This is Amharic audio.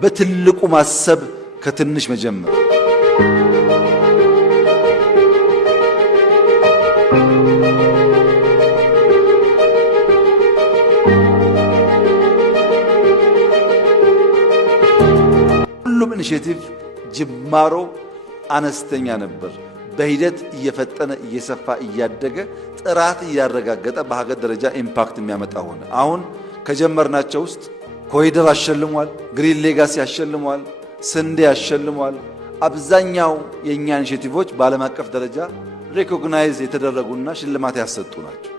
በትልቁ ማሰብ ከትንሽ መጀመር ሁሉም ኢኒሼቲቭ ጅማሮ አነስተኛ ነበር። በሂደት እየፈጠነ እየሰፋ እያደገ ጥራት እያረጋገጠ በሀገር ደረጃ ኢምፓክት የሚያመጣ ሆነ። አሁን ከጀመርናቸው ውስጥ ኮሪደር አሸልሟል፣ ግሪን ሌጋሲ አሸልሟል፣ ስንዴ አሸልሟል። አብዛኛው የኛ ኢኒሼቲቮች በዓለም አቀፍ ደረጃ ሪኮግናይዝ የተደረጉና ሽልማት ያሰጡ ናቸው።